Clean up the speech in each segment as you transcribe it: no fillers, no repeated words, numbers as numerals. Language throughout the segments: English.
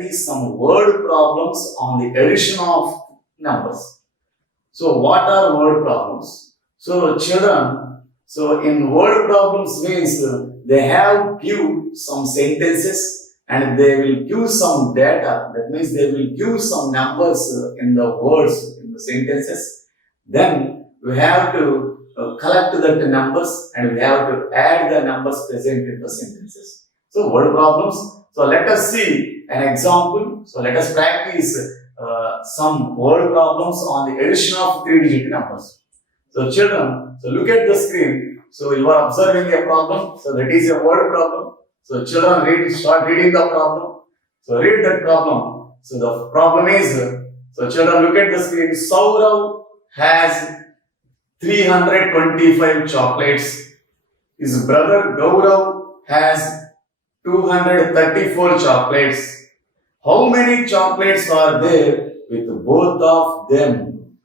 practice some word problems on the addition of numbers. So what are word problems? So children, so in word problems means they have give some sentences and they will give some data. That means they will give some numbers in the words, in the sentences. Then we have to collect the numbers and we have to add the numbers present in the sentences. So word problems. So let us see an example. So let us practice some word problems on the addition of 3-digit numbers. So children, so look at the screen. So you are observing a problem. So that is a word problem. So children start reading the problem. So read that problem. So the problem is, so children look at the screen. Saurav has 325 chocolates. His brother Gaurav has 234 chocolates. How many chocolates are there with both of them?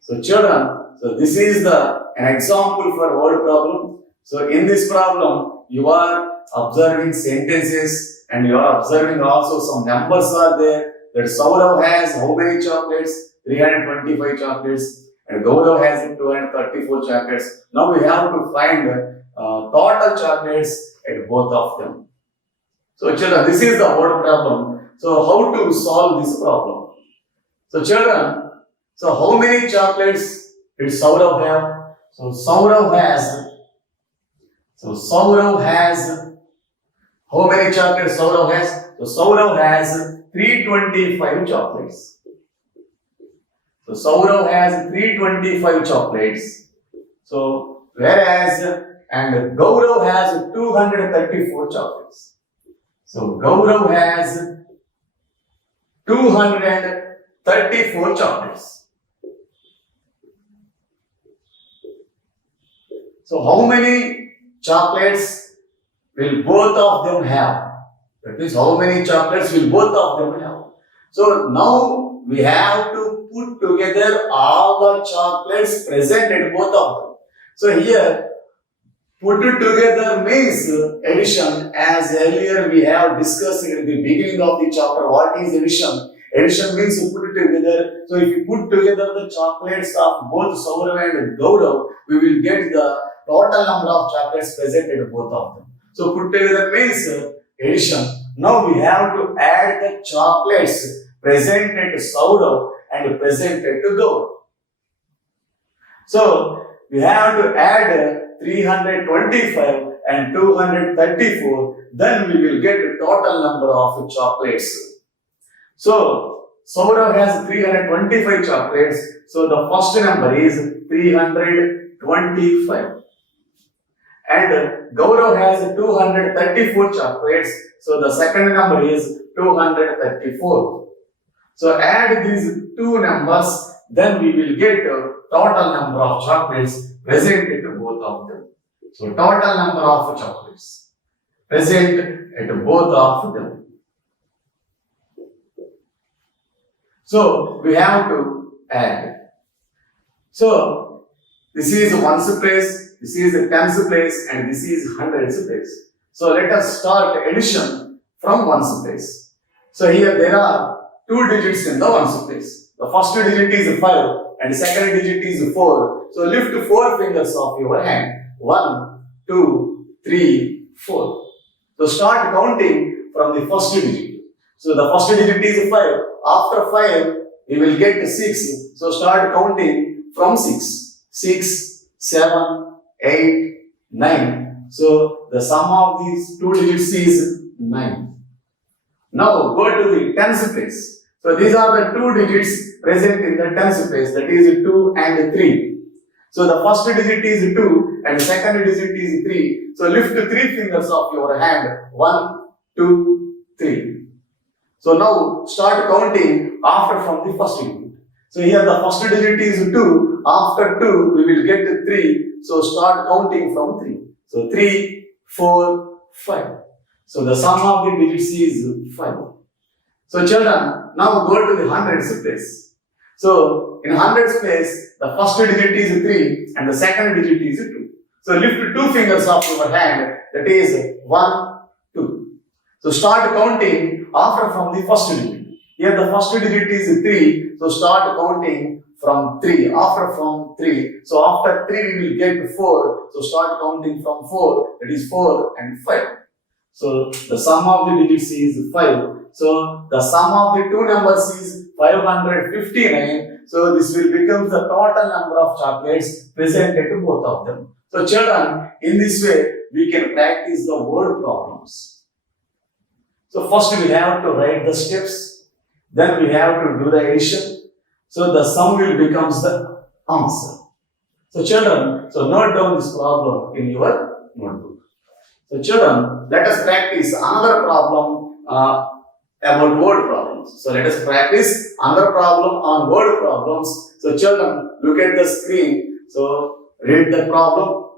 So children, so this is an example for word problem. So in this problem, you are observing sentences and you are observing also some numbers are there. That Saurav has how many chocolates? 325 chocolates. And Gaurav has 234 chocolates. Now we have to find total chocolates at both of them. So children, this is the word problem. So how to solve this problem? So children, so how many chocolates did Saurav have? So Saurav has, how many chocolates Saurav has? So Saurav has 325 chocolates. So Saurav has 325 chocolates. So whereas, and Gaurav has 234 chocolates. So Gaurav has 234 chocolates. So how many chocolates will both of them have? That means how many chocolates will both of them have? So now we have to put together all the chocolates present at both of them. So here, put it together means addition. As earlier we have discussed at the beginning of the chapter, what is addition? Addition means you put it together. So if you put together the chocolates of both Saurav and Gaurav, we will get the total number of chocolates present at both of them. So put together means addition. Now we have to add the chocolates present at Saurav and present at Gaurav. So we have to add 325 and 234, then we will get a total number of chocolates. So Saurav has 325 chocolates, so the first number is 325. And Gaurav has 234 chocolates, so the second number is 234. So add these two numbers, then we will get a total number of chocolates present at both of them. So total number of chocolates present at both of them. So we have to add. So this is ones place, this is the tens place, and this is hundreds place. So let us start addition from ones place. So here there are two digits in the ones place. The first digit is 5 and second digit is 4. So lift 4 fingers of your hand. 1, 2, 3, 4. So start counting from the first digit. So the first digit is 5. After 5, we will get 6. So start counting from 6. 6, 7, 8, 9. So the sum of these two digits is 9. Now go to the tens place. So these are the two digits present in the tens place, that is 2 and 3. So the first digit is 2 and the second digit is 3. So lift 3 fingers of your hand. 1, 2, 3. So now start counting after from the first digit. So here the first digit is 2. After 2 we will get 3. So start counting from 3. So 3, 4, 5. So the sum of the digits is 5. So children, now go to the hundreds place. So in hundreds place, the first digit is 3 and the second digit is 2. So lift 2 fingers of your hand, that is 1, 2. So start counting after from the first digit. Here the first digit is 3. So start counting from 3. After from 3. So after 3 we will get 4. So start counting from 4. That is 4 and 5. So the sum of the digits is 5. So the sum of the two numbers is 559. So this will become the total number of chocolates presented to both of them. So children, in this way we can practice the word problems. So first we have to write the steps, then we have to do the addition. So the sum will become the answer. So children, so note down this problem in your notebook. So children, let us practice another problem about word problems. So let us practice another problem on word problems. So children, look at the screen. So read the problem.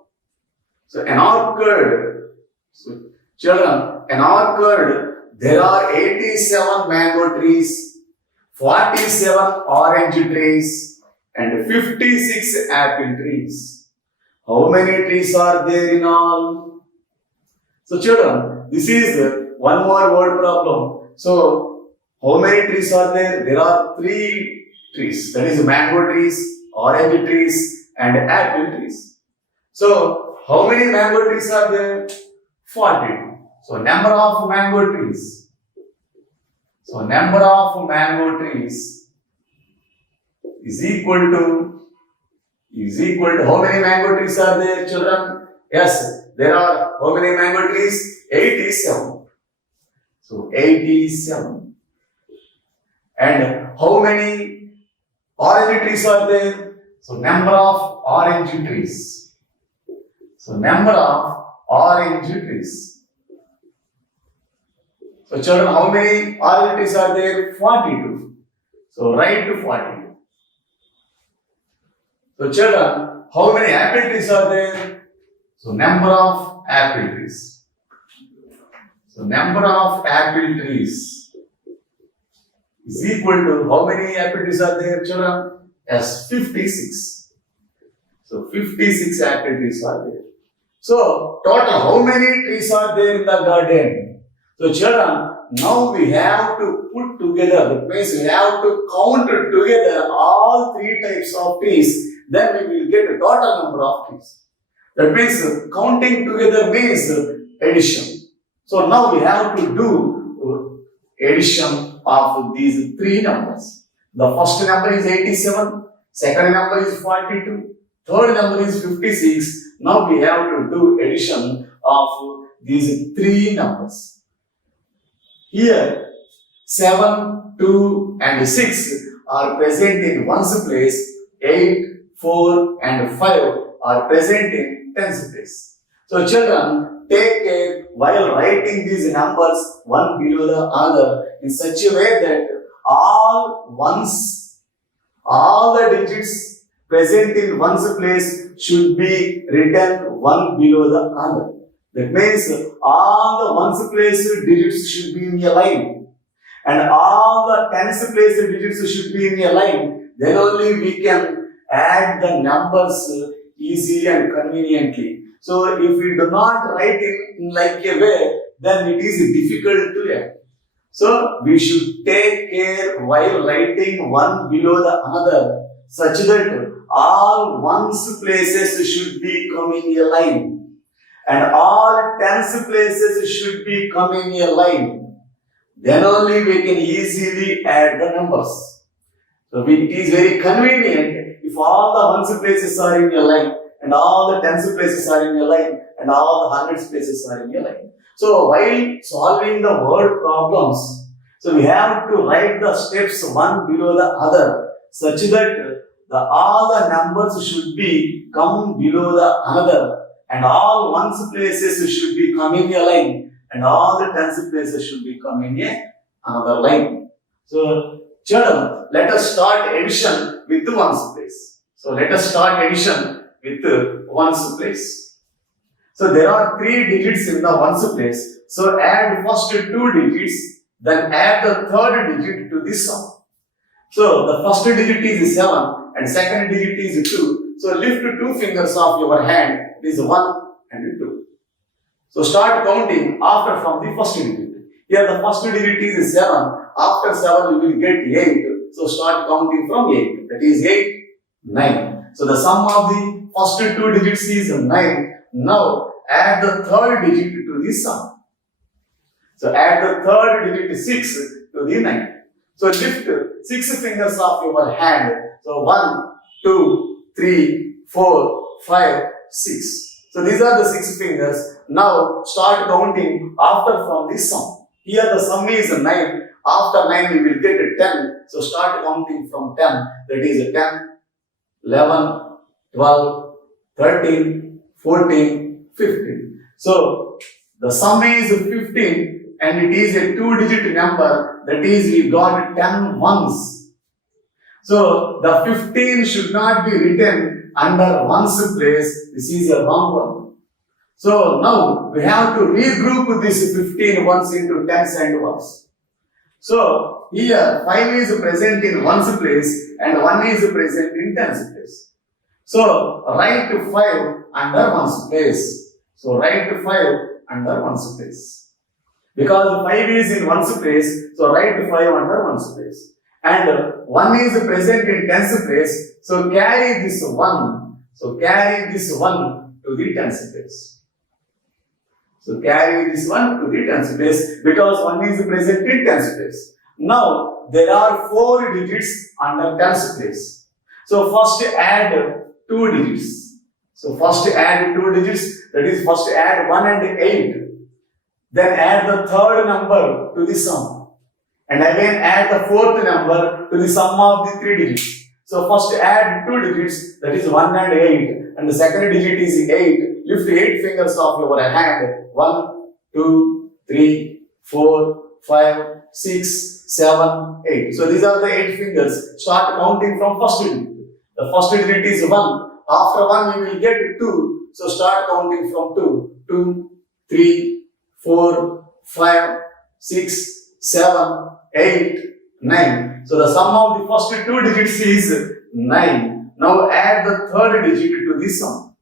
So an orchard. So children, an orchard. There are 87 mango trees, 47 orange trees, and 56 apple trees. How many trees are there in all? So children, this is one more word problem. So how many trees are there? There are 3 trees. That is mango trees, orange trees, and apple trees. So how many mango trees are there? 42. So number of mango trees. So number of mango trees is equal to how many mango trees are there, children? Yes, there are how many mango trees? 87. So 87. And how many orange trees are there? So number of orange trees. So number of orange trees. So children, how many orange trees are there? 42. So write to 42. So children, how many apple trees are there? So number of apple trees. So number of apple trees is equal to how many apple trees are there, children? Yes, 56. So 56 apple trees are there. So total, how many trees are there in the garden? So children, now we have to put together, that means we have to count together all 3 types of trees, then we will get a total number of trees. That means counting together means addition. So now we have to do addition of these 3 numbers. The first number is 87, second number is 42, third number is 56. Now we have to do addition of these 3 numbers. Here, 7, 2 and 6 are present in ones place, 8, 4 and 5 are present in tens place. So children, take care while writing these numbers one below the other in such a way that all the digits present in ones place should be written one below the other. That means all the ones place digits should be in a line, and all the tens place digits should be in a line. Then only we can add the numbers easily and conveniently. So if we do not write it in like a way, then it is difficult to add. So we should take care while writing one below the other, such that all ones places should be come in a line. And all tens places should be come in a line. Then only we can easily add the numbers. So it is very convenient if all the ones places are in a line, and all the tens places are in a line, and all the hundreds places are in a line. So while solving the word problems, so we have to write the steps one below the other, such that all the numbers should be come below the another. And all ones places should be coming a line, and all the tens places should be coming another line. So, children, let us start addition with the ones place. So, let us start addition with the ones place. So, there are 3 digits in the ones place. So, add first 2 digits, then add the third digit to this sum. So, the first digit is 7 and second digit is 2. So, lift 2 fingers of your hand. It is 1 and 2. So start counting after from the first digit. Here the first digit is 7. After 7 you will get 8. So start counting from 8. That is 8, 9. So the sum of the first two digits is 9. Now add the third digit to the sum. So add the third digit 6 to the 9. So lift 6 fingers of your hand. So 1, 2, 3, 4, 5, 6. So these are the 6 fingers. Now start counting after from this sum. Here the sum is 9. After 9 we will get 10. So start counting from 10. That is 10, 11, 12, 13, 14, 15. So the sum is 15 and it is a 2-digit number. That is, we got 10 ones. So the 15 should not be written under ones place. This is a wrong one. So now we have to regroup this 15 ones into tens and ones. So here 5 is present in ones place and 1 is present in tens place. So write 5 under ones place. So write 5 under ones place. Because 5 is in ones place, so write 5 under ones place. And 1 is present in tens place, so carry this 1. So carry this 1 to the tens place. So carry this 1 to the tens place because 1 is present in tens place. Now there are 4 digits under tens place. So first add 2 digits. So first add 2 digits, that is first add 1 and 8. Then add the third number to the sum. And again add the fourth number to the sum of the 3 digits. So first add 2 digits, that is 1 and 8. And the second digit is 8. Lift 8 fingers of your hand. 1, 2, 3, 4, 5, 6, 7, 8. So these are the 8 fingers. Start counting from first digit. The first digit is 1. After 1 you will get 2. So start counting from 2. 2, 3, 4, 5, 6, 7, 8, 9. So the sum of the first 2 digits is 9. Now add the third digit to the sum.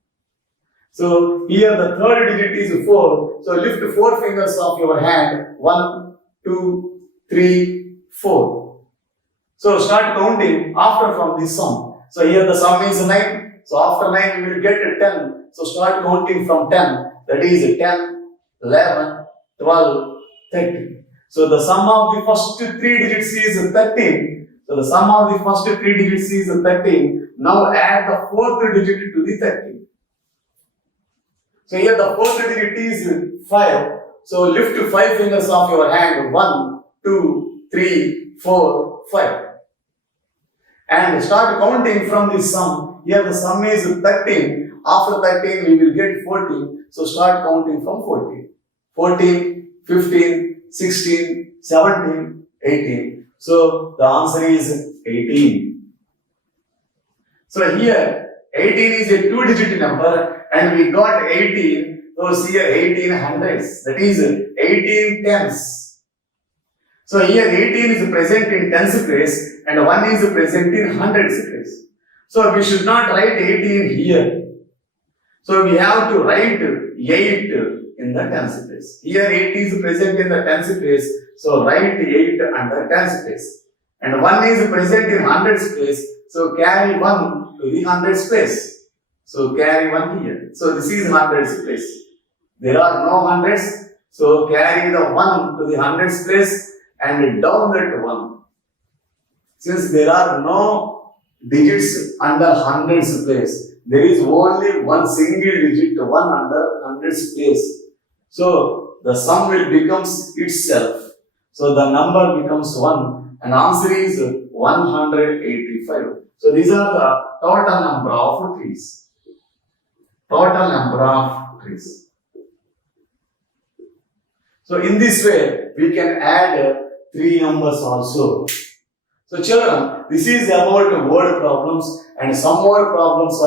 So here the third digit is 4. So lift 4 fingers of your hand. 1, 2, 3, 4. So start counting after from this sum. So here the sum is 9. So after 9 you will get 10. So start counting from 10. That is 10, 11, 12, 13. So the sum of the first 3 digits is 13. So the sum of the first 3 digits is 13. Now add the fourth digit to the 13. So here the fourth digit is 5. So lift 5 fingers of your hand. 1, 2, 3, 4, 5. And start counting from this sum. Here the sum is 13. After 13 we will get 14. So start counting from 14. 14, 15, 16, 17, 18. So the answer is 18. So here 18 is a 2-digit number and we got 18. So here 18 hundreds. That is 18 tens. So here 18 is present in tens place and 1 is present in hundreds place. So we should not write 18 here. So we have to write 8 in the tens place. Here 8 is present in the tens place. So write 8 under tens place. And 1 is present in hundreds place. So carry 1 to the hundreds place. So carry 1 here. So this is hundreds place. There are no hundreds. So carry the 1 to the hundreds place and down that 1. Since there are no digits under hundreds place, there is only one single digit, 1 under hundreds place. So the sum will becomes itself. So the number becomes 1 and answer is 185. So these are the total number of trees. Total number of trees. So in this way we can add 3 numbers also. So children, this is about word problems and some more problems are